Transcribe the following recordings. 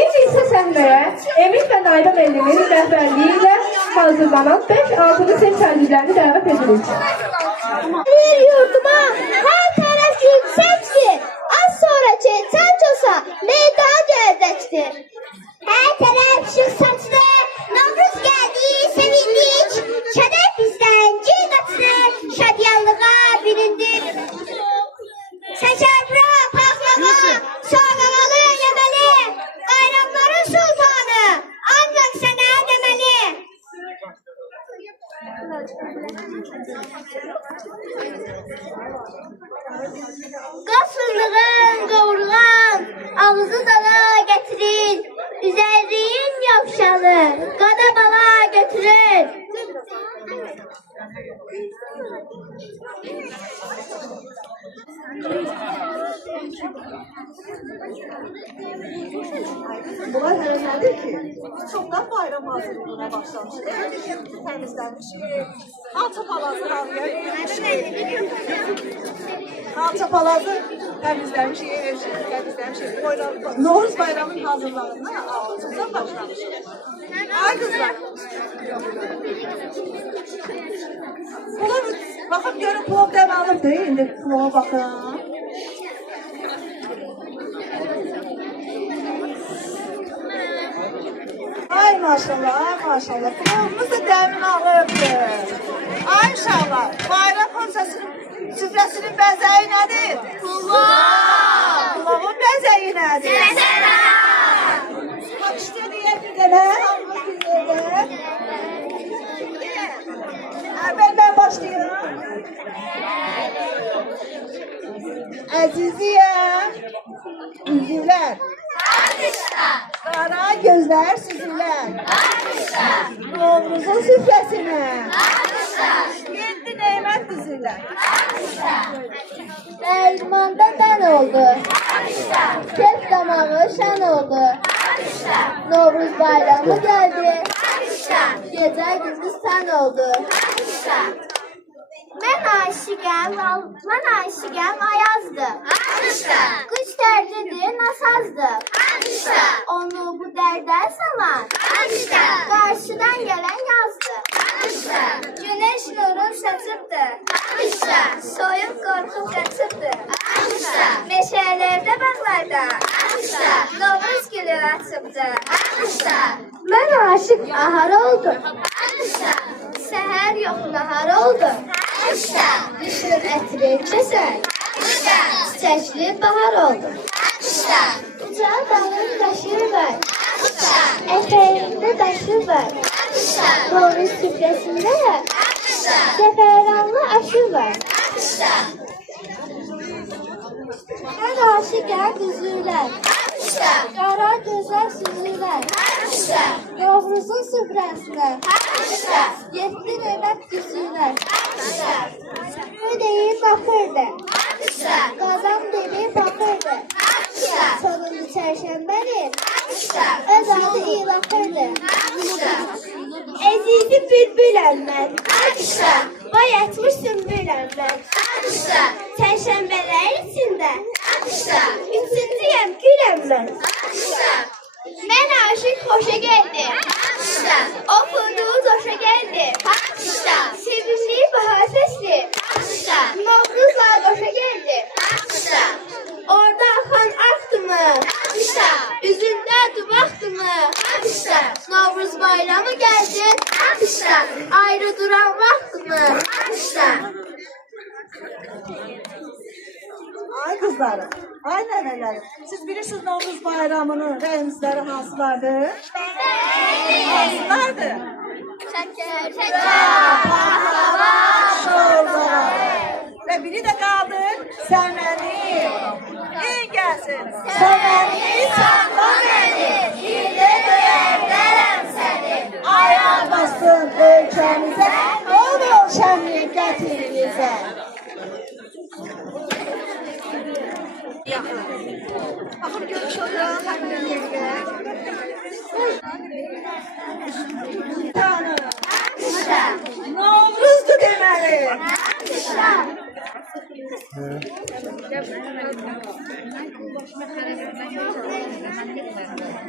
İlk isə səhnəyə Emin və Nayda Mellinin rəhbərliyi ilə hazırlanan 5-6 sinif tərzlərini dəvət edirik. Bir yurduma her taraf yüksektir. Az sonra çençen çosa meydan gelecektir. Her taraf şu saçlı. Novruz geldi, sevindik. Şadep bizden cin atını. Şadyanlığa büründük. Seçerbra, pahlava, soğlamalı yemeli. Bayramların sultanı. Ancak sana demeli. Qasırlığın qovurğan, ağzı dala getirin, üzerliğin yavşalı, qada bala götürür. Bunlar nədir ki? Çoxdan bayram hazırlığına başlamışıq. Təmizlənmişik. Alça palazı halıya verilmişik. Alça palazı təmizləmişik, təmizləmişik. Novruz bayramının hazırlığına çoxdan başlamışıq. Ay qızlar. Bunlar baxın görün plov dəm alıbdır. İndi plova baxın. Ay maşallah, ay maşallah. Plovumuz da dəmin ağırdır. Ay inşallah. Bayram süfrəsinin bəzəyi nədir? Pulvar. Plovun bəzəyi nədir? Səsərəm. Bak işte deyək bir dənə. Əvvəldən başlayalım. Əziziyəm. Üzülər. Qara gözlər süzülər. Novruzun süfrəsinə. Yedi neymət düzülər. Dərmanda dən oldu. Kef damağı şən oldu. Novruz bayramı geldi. Gecə gündüz sən oldu. Mən aşıqəm Ayazdır. Qış dərdidir, nasazdır. Onu bu dərdə salan qarşıdan gələn yazdır. Güneş nurun saçıbdır. Soyuq qorxub qaçıbdır. Meşələrdə, bağlarda Novruz gülü açıbdır. Mən aşıq ahar oldum. Səhər yox nahar oldum. Düşür ətri kəsən. Çiçəkli bahar oldum. Ucağı dağın daşı var. Ətəyimdə daşı var. Novruz süfrəsində səfəranlı aşı var. Mən aşıqəm düzürlər. Qara gözlər süzürlər. Novruzun süfrəsinə yetdi növbət düzürlər. Ödəyib baxırdı. Qazan dedi baxırdı. Sonuncu çərşənbənin öz adı ilaxırdı. Əzizi bülbüləm mən. Vay etmiş sümbüləm mən. Çərşənbələr içində üçüncüyəm güləm mən. Mən aşık hoşa geldim. Okuduğu hoşa geldim. Sevimli bahar sesli. Novruzla hoşa geldim. Orada akan aktı mı? Üzündə duvaxtı mı? Novruz bayramı geldi. Ayrı duran vaxtı mı? Ay qızlarım, ay nənələrim. Siz bilirsiniz Novruz bayramının rəmzləri hansılardır? Hansılardır? Şəkər, Pahlava, şorba. Və biri də qaldı, səmənim. İyi gəlsin. Səmənim, sanma məni. İldə döyərlərəm səni. Ayaq basın ölkəmizə, ol şənlik gətir bizə. Baxın görüş olaraq həmin yerdə. Novruzdur deməli.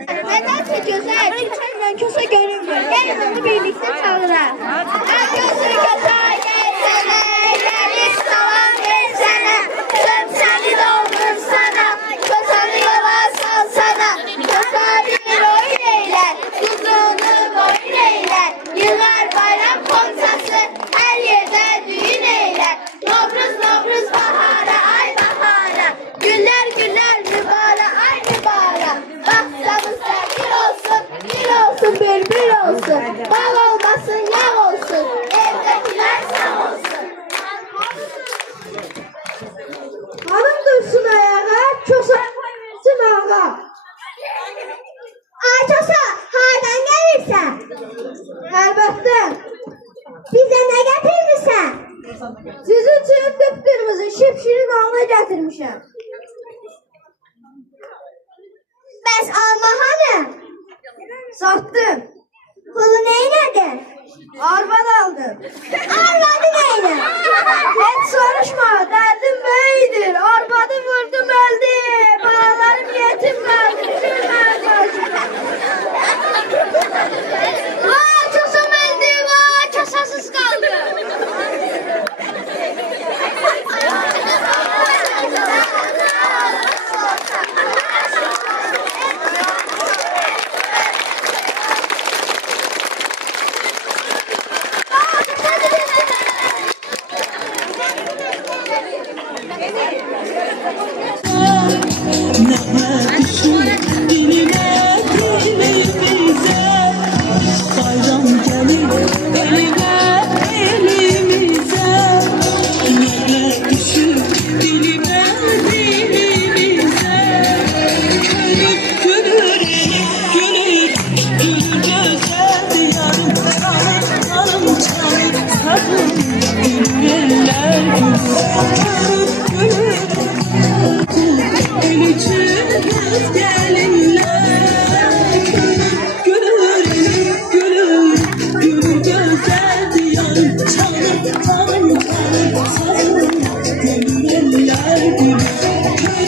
Nedense güzel, çiçekle köse görünmüyor. Gelin onu birlikte çağıralım. Köse köse gelsene, gelip salam versene. Söp seni doldur sana, köseni yola salsana. Köse bir oyun eyle, kuzunu boyun eyle. Yıllar bayram komsası, her yerde düğün eyle. Novruz Novruz bahara, ay bahara. Güller güller mübara, ay mübara. Bahçamız bir olsun, bir olsun, bülbül olsun. Bal olmasın, yav olsun. Evdekiler sağ olsun. Hanım dursun ayağa, çosa koymasın ağa. Ay Çosa, hardan gelirsən? Əlbəttə, Bize ne getirirsən? siz üçün qıpqırmızı şipşirin alma gətirmişəm. Bəs alma hanı? Satdım, Pulu neynədin? arvad aldım. Arvadı neynə? Heç soruşma, dərdim böyüdür. Arvadı vurdum öldü, paralarım yetim qaldı. Vay Çosam öldü, vay Çosasız kaldı. Neme düşür dilime dilimize. Bayram gelir eline elimize. Neme düşür dilime dilimize. Gülür gülür gülür gülür güzel diyarım. Çalım çalım çalım sarım gülür eller gülür gülür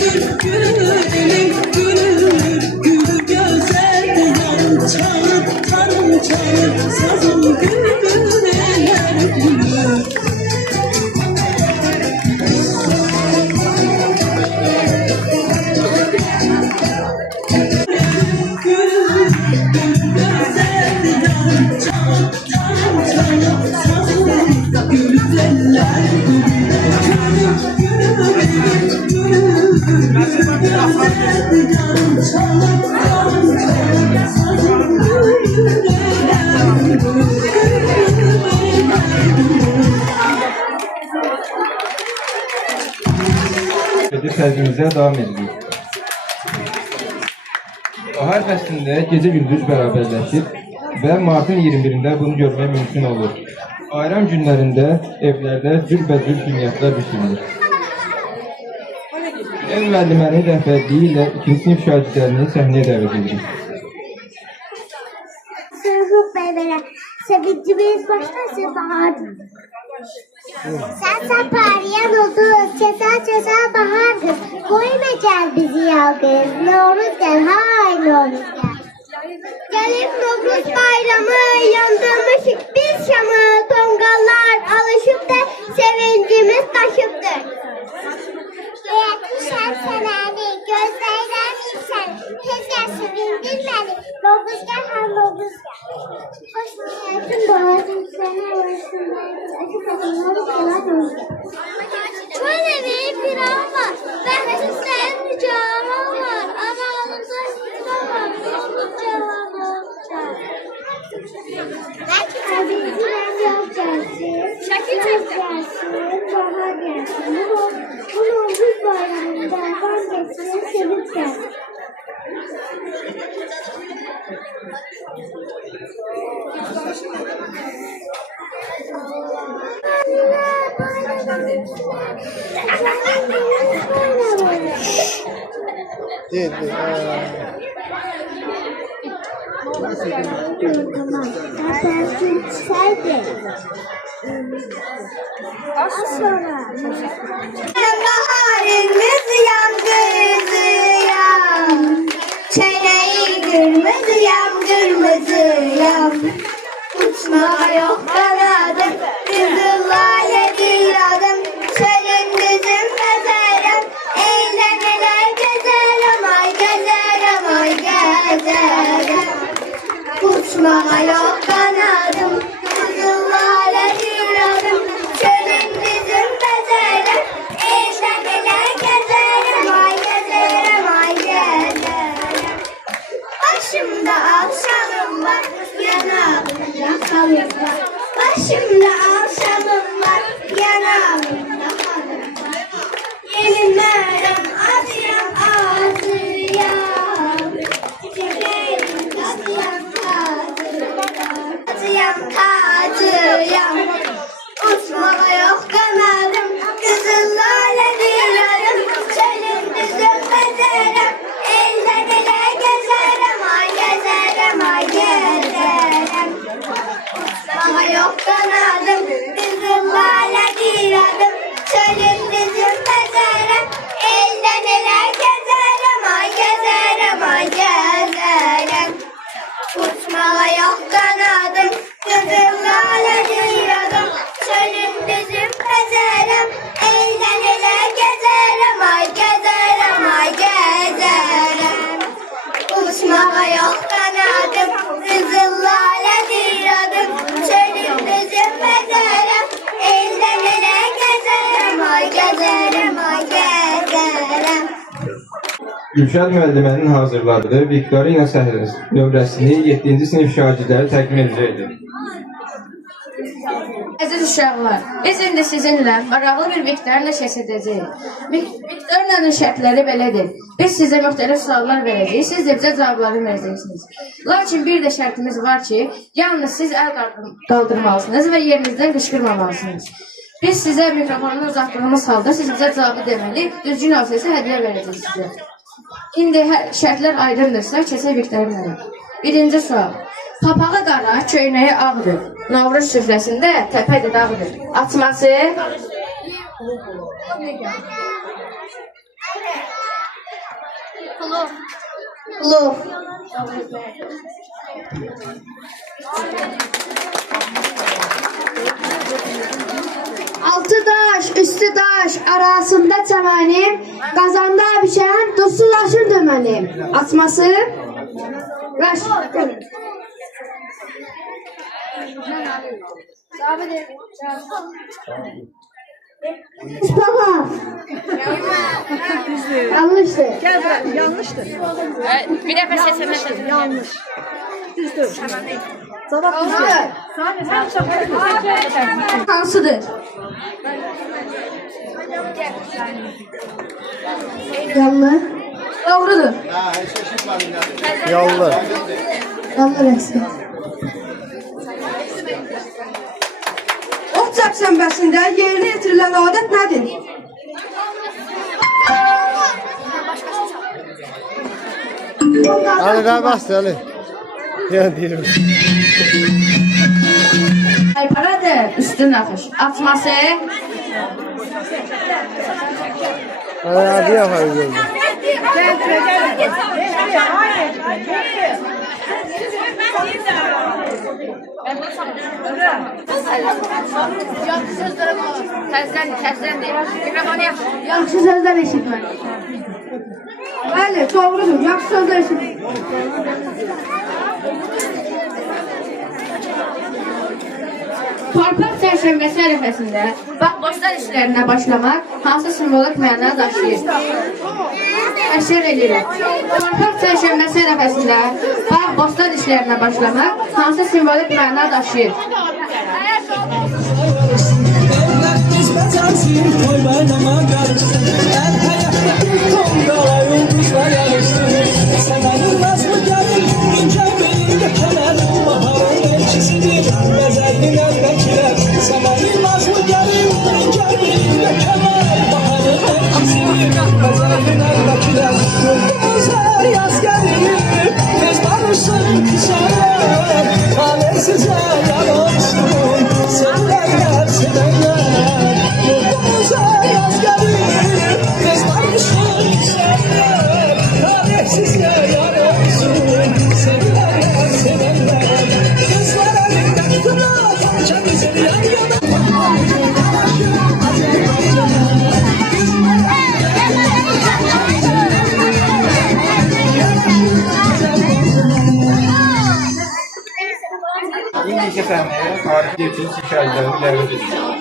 gülücük gelinler gülür gülür gülür güzel diyarım. Çalım çalım çalım sarım gülür eller gülür gülür gülür gülür güzel diyarım. Çalım çalım çalım sarım gülür eller gülür. Ödül sergimizə davam edirik. Bahar fəslində gecə gündüz bərabərləşir və martın 21-də bunu görmək mümkün olur. Bayram günlərində evlərdə cürbəcür qiymətlər bişirilir. Ev müəllimənin rəhbərliyi ilə 2-ci sinif şagirdlərini səhnəyə dəvət edirik. Sözlük beybere, sevincimiz başlasın bahardır. Sen parlayan oldun, ceza bahardır. Koyma gel bizi yalgız, Novruz gel, hay Novruz gel. Gelip Novruz bayramı, yandırmışık biz şamı. Tongallar alışıp da sevincimiz taşıptır. Yetmişem seneni, gözlerden bilsen, tezgah sevindir beni. Novruz gel, hay Novruz gel. Hoş geldin doğardın, sana varsın verdin. Açık adımları sever Novruz gel. Şöyle bir an var, ben sen canım var. Ama alımda hiçbir var, hiçbir cevap olacak. Abici ben yaz gelsin, yaz gelsin, bahar gelsin. Bu Novruz bayramında ban geçsin, sevip gelsin. Değil. Az sonra. Baharımız yangızı yan. Çeneyi kırmızıyam, kırmızıyam. Uçmağa yok kanadım, kızıl laledir adım. Çölün düzüm gezerim, eğleneler gezerim, ay gezerim, ay gezerim. Uçmağa yok kanadım, kızıl laledir adım. Çölün düzüm gezerim, eğleneler gezerim, ay gezerim, ay gezerim. Başımda alçalım var, yanağımda halım var. Başımda alçalım var, yanağımda halım var. Yeminlerim acıyan acıyan. Çiçeklerim acıyan acıyan. Acıyan acıyan. Uçmağa yok kanadım, kızıl laledir adım. Çölün düzüm gezerim, eğlenele gezerim, ay gezerim, ay gezerim. Uçmağa yok kanadım, kızıl laledir adım. Çölün düzüm gezerim, eğlenele gezerim, ay gezerim, ay gezerim. Uçmağa yok kanadım, kızıl laledir adım. Çölün düzüm gezerim, eğlenele gezerim, ay gezerim, ay gezerim. Uçmağa yok kanadım, kızıl laledir adım. Çölün düzüm gezerim, eğlenele gezerim, ay gezerim, ay gezerim. Gülşad müəllimənin hazırladığı Viktorina səhnəsi nömrəsini 7-ci sinif şagirdləri təqdim edəcəkdir. Əziz uşaqlar, biz indi sizinlə maraqlı bir Viktorina şərt edəcəyik. Viktorinanın şərtləri belədir. Biz sizə müxtəlif suallar verəcəyik, siz də bizə cavabları verəcəksiniz. Lakin bir də şərtimiz var ki, yalnız siz əl qaldırmalısınız və yerinizdən qışqırmamalısınız. Biz sizə mikrofonu uzatdığımız halda siz bizə cavabı deməli, düzgün olsa isə hədiyyə verəcəyik sizə. İndi şərtlər aydındırsa, keçək Viktorinaya. Birinci sual. Papağı qara, köynəyi ağdır. Novruz süfrəsində təpədir dağdır. Açması? Pulu. Altı daş, üstü daş, arasında çəmənim, qazanda bişən, duzsuz aşır dömənim. Açması? Ver. Baba. Yanlıştır. Yanlışdır. Bir dəfə səsləmək. Yanlış. Düzdür. Cavab düzdür. Hansıdır? Yanlış. Doğrudur. Yallı. Yanlış rəqsi. Ot çəpsənbəsində yerinə yetirilən adət nədir? Ali qabaqdır Ali. Yəni deyirəm. Ayparadır, üstün axış. Açması? Adı yaxar gözlə. Təzdən. Mikrofonu yaxşı. Yaxşı sözlər eşitmək. Bəli, doğrudur. Yaxşı sözlər eşitin. Torpaq çərşənbəsi ərəfəsində bağ-bostan işlərinə başlamaq hansı simvolik məna daşıyır? Təşkil edirəm. Torpaq çərşənbəsi ərəfəsində bağ-bostan işlərinə başlamaq hansı simvolik məna daşıyır? Biz bacarsın, koy baynama karışsın. Her hayatta bir ton kara yıldızlar yarışsın. Sen ayrılmaz mı gelin, ince belinde kemer. Baharın elçisidir, bezelli memlekler. Sen ayrılmaz mı gelin, ince belinde kemer. Baharın elçisidir, bezelli memlekler. Yolumuz her yaz gelir, tez barışsın kışalar. Talihsize yar olsun, sevenler sevenler. Yolumuza yaz gelir, biz varmışız sevenler. Talihsiz ilk səhnəyə tarixi üçün şikayətlərini dəvət edir.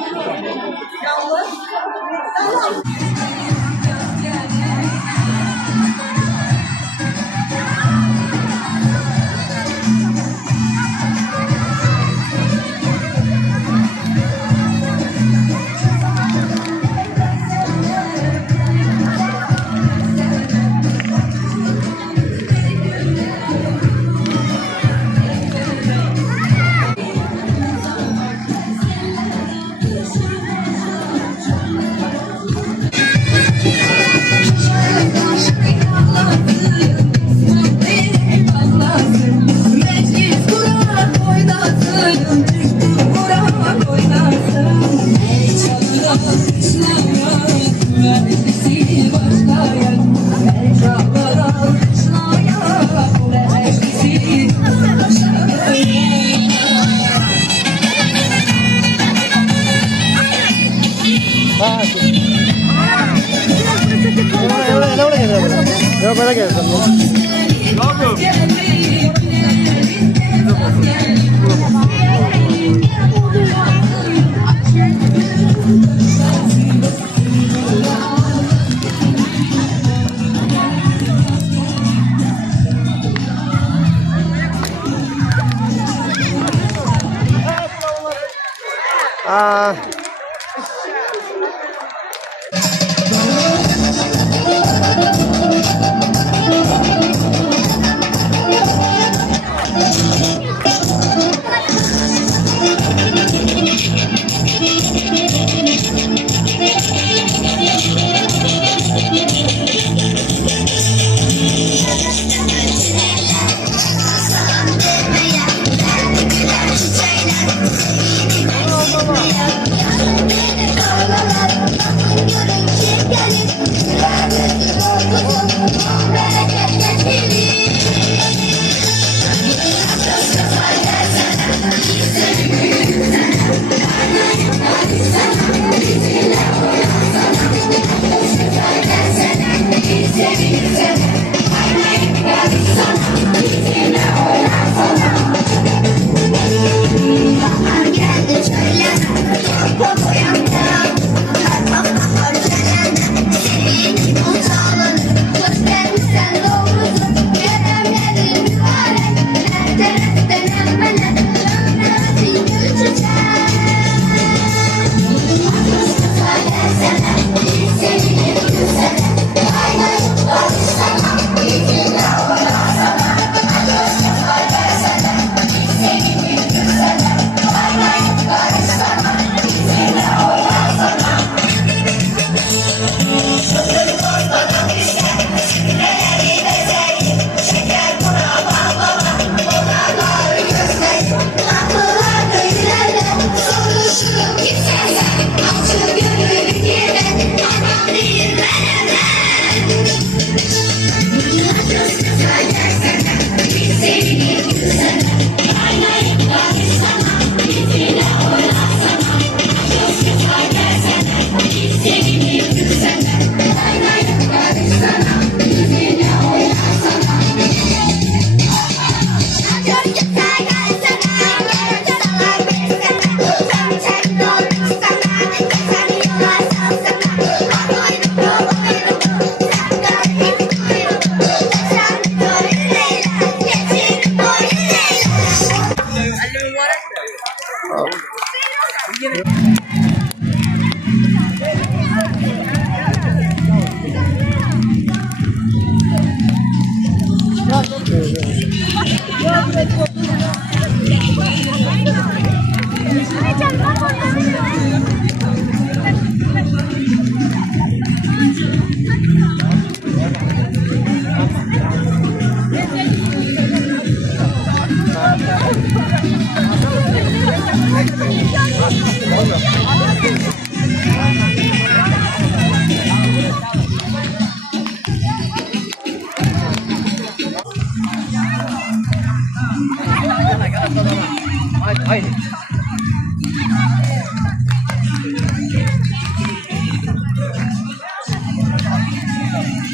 Yok böyle gelsin.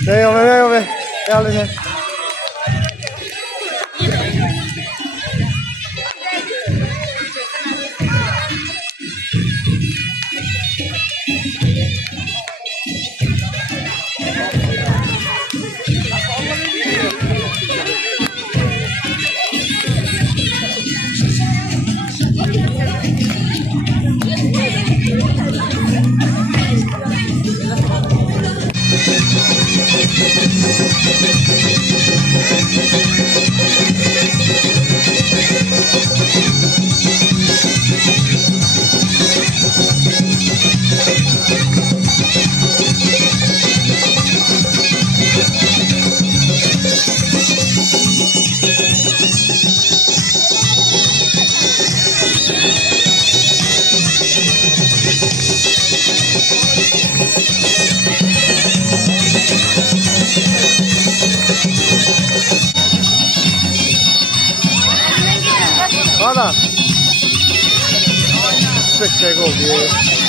Ve geldi. dakika oldu ya.